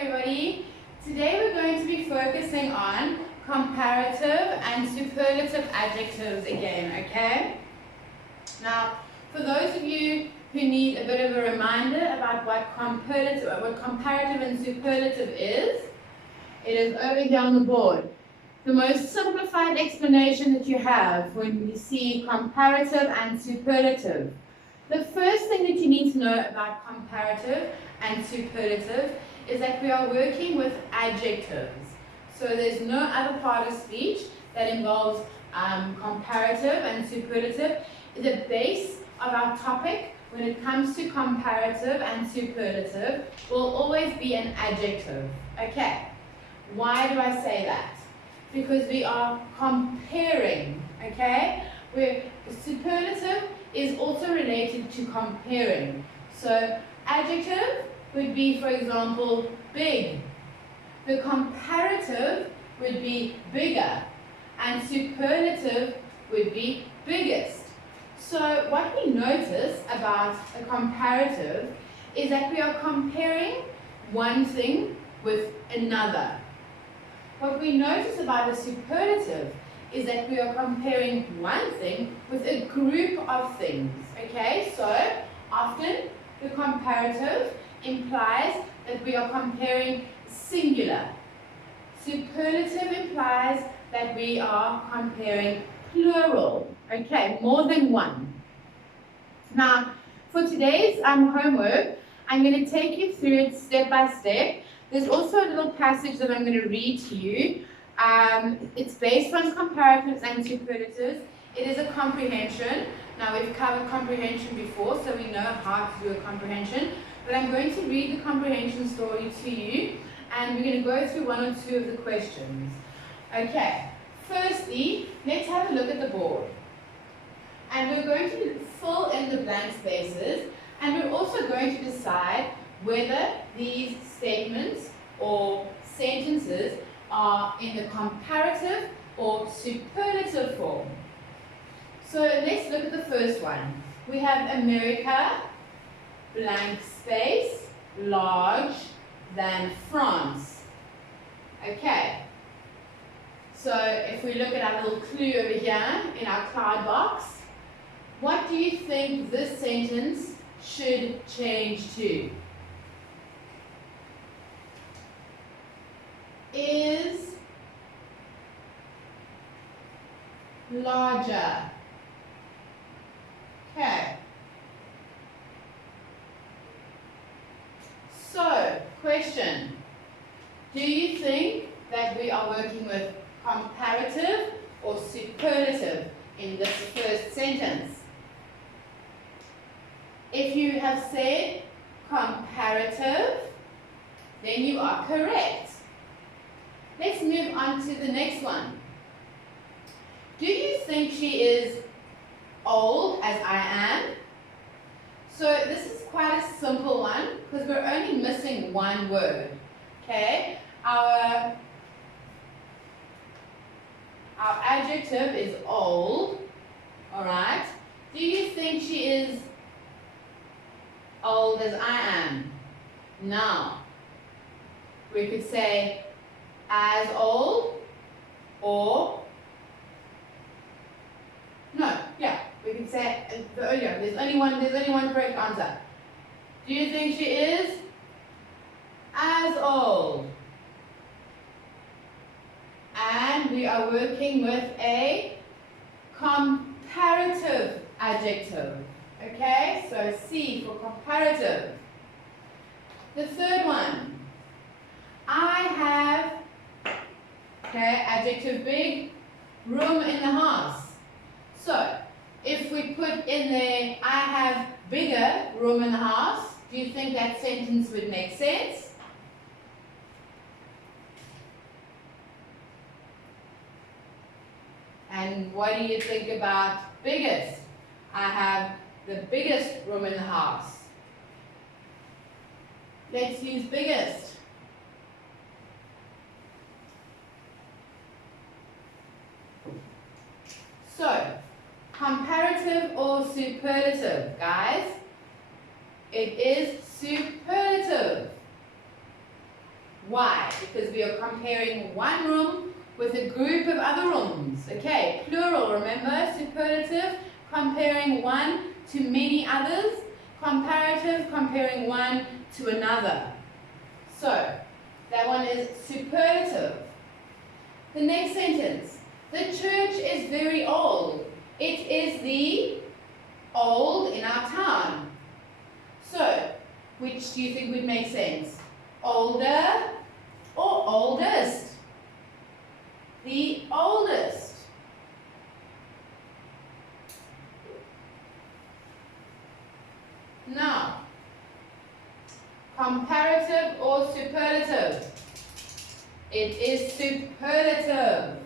everybody. Today we're going to be focusing on comparative and superlative adjectives again, okay? Now, for those of you who need a bit of a reminder about what comparative and superlative is, it is over here on the board. The most simplified explanation that you have when you see comparative and superlative. The first thing that you need to know about comparative and superlative is that we are working with adjectives. So there's no other part of speech that involves comparative and superlative. The base of our topic when it comes to comparative and superlative will always be an adjective. Okay, why do I say that? Because we are comparing, okay? Superlative is also related to comparing. So adjective would be, for example, big. The comparative would be bigger, and superlative would be biggest. So what we notice about a comparative is that we are comparing one thing with another. What we notice about a superlative is that we are comparing one thing with a group of things, okay? So often the comparative implies that we are comparing singular. Superlative implies that we are comparing plural, okay, more than one. Now, for today's homework, I'm going to take you through it step by step. There's also a little passage that I'm going to read to you. It's based on comparatives and superlatives. It is a comprehension. Now, we've covered comprehension before, so we know how to do a comprehension. But I'm going to read the comprehension story to you, and we're going to go through one or two of the questions. Okay, firstly, let's have a look at the board. And we're going to fill in the blank spaces, and we're also going to decide whether these statements or sentences are in the comparative or superlative form. So let's look at the first one. We have America, blank space, large than France. Okay. So if we look at our little clue over here in our cloud box, what do you think this sentence should change to? Is larger. Okay. So, question. Do you think that we are working with comparative or superlative in this first sentence? If you have said comparative, then you are correct. Let's move on to the next one. Do you think she is old as I am? So this is quite a simple one because we're only missing one word. Okay? Our adjective is old. Alright? Do you think she is old as I am? Now, we could say as old, or no, yeah, we can say earlier. There's only one correct answer. Do you think she is as old? And we are working with a comparative adjective. Okay, so C for comparative. The third one. I have, okay, adjective big, room in the house. So, if we put in there, I have bigger room in the house, do you think that sentence would make sense? And what do you think about biggest? I have the biggest room in the house. Let's use biggest. So, comparative or superlative, guys? It is superlative. Why? Because we are comparing one room with a group of other rooms. Okay, plural, remember, superlative, comparing one to many others, comparative, comparing one to another. So, that one is superlative. The next sentence, the church is very old. It is the old in our town. So, which do you think would make sense? Older or oldest? The oldest. Now, comparative or superlative? It is superlative.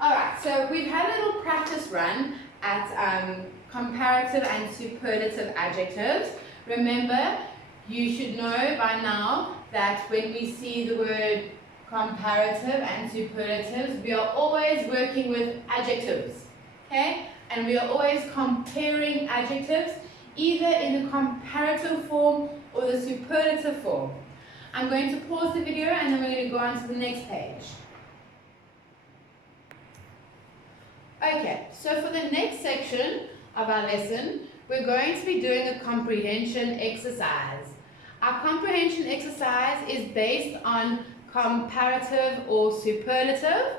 Alright, so we've had a little practice run at comparative and superlative adjectives. Remember, you should know by now that when we see the word comparative and superlatives, we are always working with adjectives, okay? And we are always comparing adjectives either in the comparative form or the superlative form. I'm going to pause the video and then we're going to go on to the next page. Okay, so for the next section of our lesson, we're going to be doing a comprehension exercise. Our comprehension exercise is based on comparative or superlative,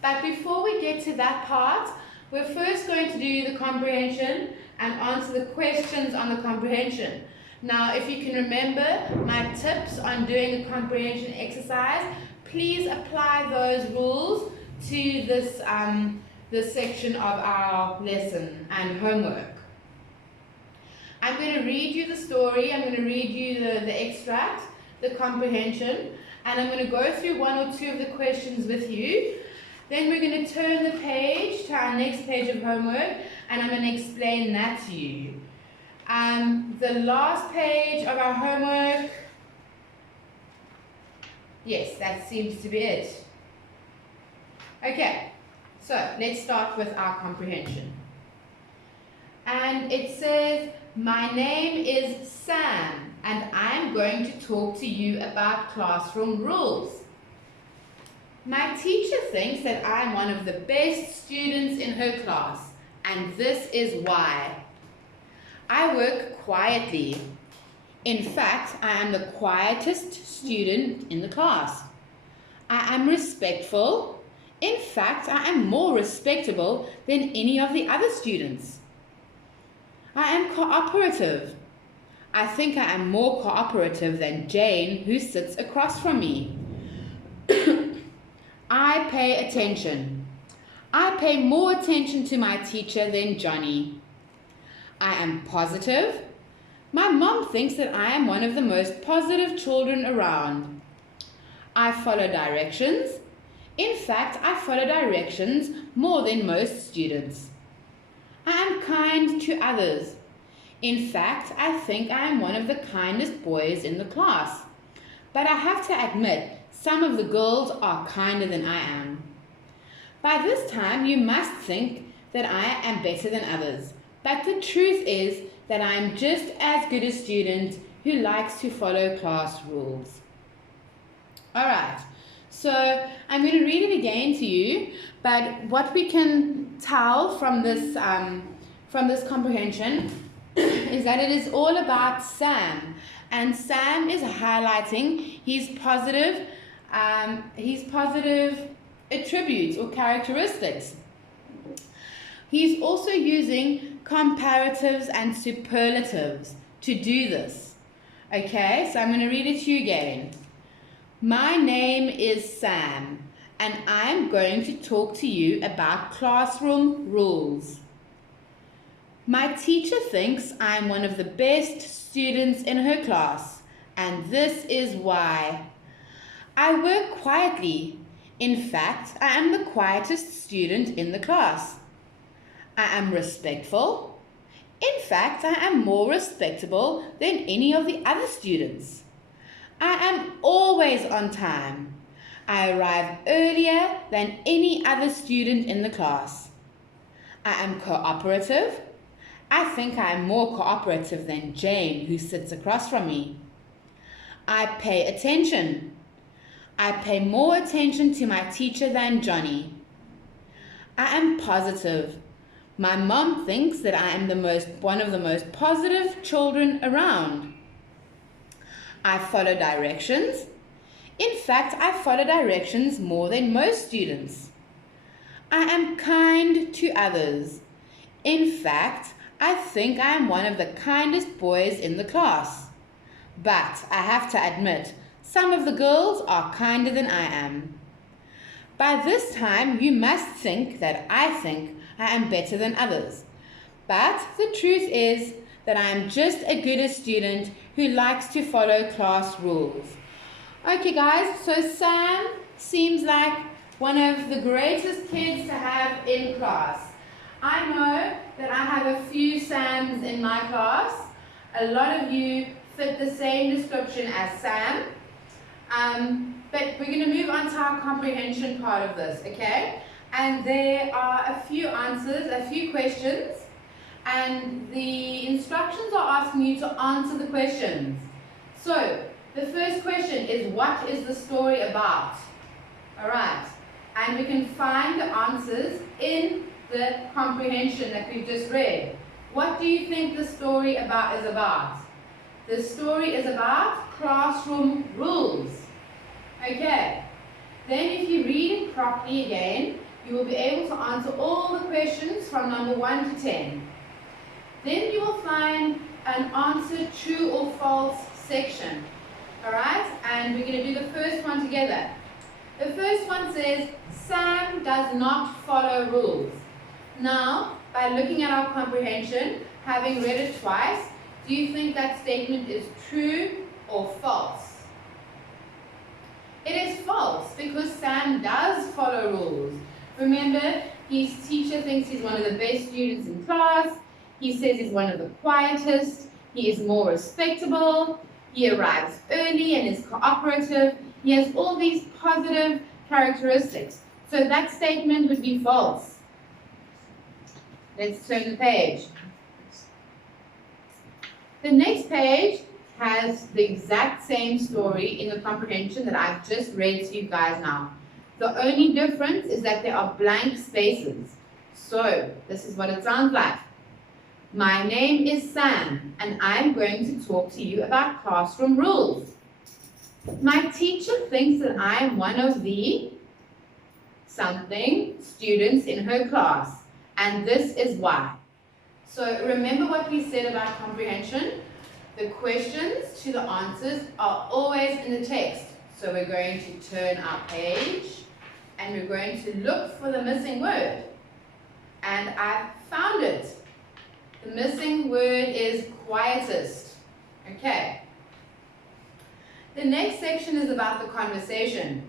but before we get to that part, we're first going to do the comprehension and answer the questions on the comprehension. Now, if you can remember my tips on doing a comprehension exercise, please apply those rules to this section of our lesson and homework. I'm going to read you the story, I'm going to read you the extract, the comprehension, and I'm going to go through one or two of the questions with you. Then we're going to turn the page to our next page of homework, and I'm going to explain that to you. The last page of our homework, yes, that seems to be it. Okay, so let's start with our comprehension. And it says, my name is Sam, and I'm going to talk to you about classroom rules. My teacher thinks that I'm one of the best students in her class, and this is why. I work quietly. In fact, I am the quietest student in the class. I am respectful. In fact, I am more respectable than any of the other students. I am cooperative. I think I am more cooperative than Jane, who sits across from me. I pay attention. I pay more attention to my teacher than Johnny. I am positive. My mom thinks that I am one of the most positive children around. I follow directions. In fact, I follow directions more than most students. I am kind to others. In fact, I think I am one of the kindest boys in the class. But I have to admit, some of the girls are kinder than I am. By this time, you must think that I am better than others. But the truth is that I am just as good a student who likes to follow class rules. Alright, so I'm going to read it again to you, but what we can tell from this comprehension is that it is all about Sam, and Sam is highlighting his positive attributes or characteristics. He's also using comparatives and superlatives to do this. Okay, so I'm going to read it to you again. My name is Sam, and I'm going to talk to you about classroom rules. My teacher thinks I'm one of the best students in her class, and this is why. I work quietly. In fact, I am the quietest student in the class. I am respectful. In fact, I am more respectable than any of the other students. I am always on time. I arrive earlier than any other student in the class. I am cooperative. I think I am more cooperative than Jane, who sits across from me. I pay attention. I pay more attention to my teacher than Johnny. I am positive. My mom thinks that I am one of the most positive children around. I follow directions. In fact, I follow directions more than most students. I am kind to others. In fact, I think I am one of the kindest boys in the class. But I have to admit, some of the girls are kinder than I am. By this time, you must think that I am better than others. But the truth is that I am just a good student who likes to follow class rules. Okay guys, so Sam seems like one of the greatest kids to have in class. I know that I have a few Sams in my class. A lot of you fit the same description as Sam. But we're going to move on to our comprehension part of this, okay? And there are a few answers, a few questions, and the instructions are asking you to answer the questions. So, the first question is, what is the story about? Alright, and we can find the answers in the comprehension that we've just read. What do you think the story is about? The story is about classroom rules. Okay, then if you read it properly again, you will be able to answer all the questions from number 1 to 10. Then you will find an answer true or false section. Alright, and we're going to do the first one together. The first one says, Sam does not follow rules. Now, by looking at our comprehension, having read it twice, do you think that statement is true or false? It is false because Sam does follow rules. Remember, his teacher thinks he's one of the best students in class. He says he's one of the quietest. He is more respectable. He arrives early and is cooperative. He has all these positive characteristics. So that statement would be false. Let's turn the page. The next page has the exact same story in the comprehension that I've just read to you guys now. The only difference is that there are blank spaces. So, this is what it sounds like. My name is Sam, and I'm going to talk to you about classroom rules. My teacher thinks that I am one of the something students in her class, and this is why. So, remember what we said about comprehension? The questions to the answers are always in the text. So we're going to turn our page and we're going to look for the missing word. And I found it. The missing word is quietest. Okay. The next section is about the conversation.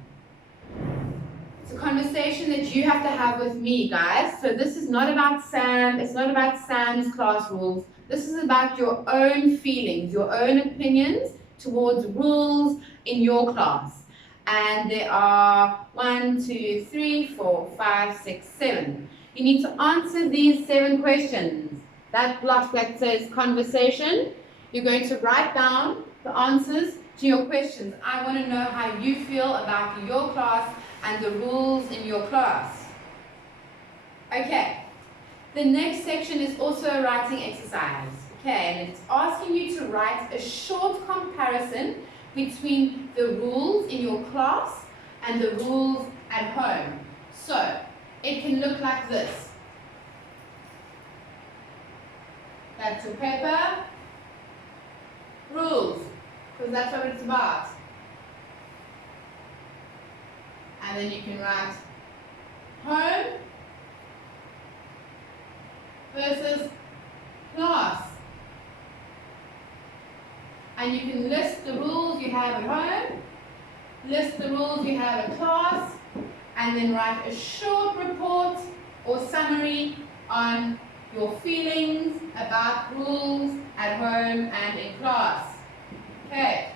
It's a conversation that you have to have with me, guys. So this is not about Sam. It's not about Sam's class rules. This is about your own feelings, your own opinions towards rules in your class. And there are 1, 2, 3, 4, 5, 6, 7. You need to answer these 7 questions. That block that says conversation, you're going to write down the answers to your questions. I want to know how you feel about your class and the rules in your class. Okay. The next section is also a writing exercise, okay, and it's asking you to write a short comparison between the rules in your class and the rules at home. So, it can look like this. That's your paper. Rules, because that's what it's about. And then you can write home versus class. And you can list the rules you have at home, list the rules you have at class, and then write a short report or summary on your feelings about rules at home and in class. Okay.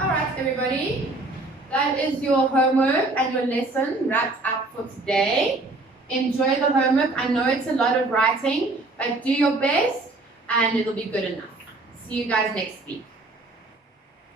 Alright everybody, that is your homework and your lesson wrapped up for today. Enjoy the homework. I know it's a lot of writing, but do your best and it'll be good enough. See you guys next week.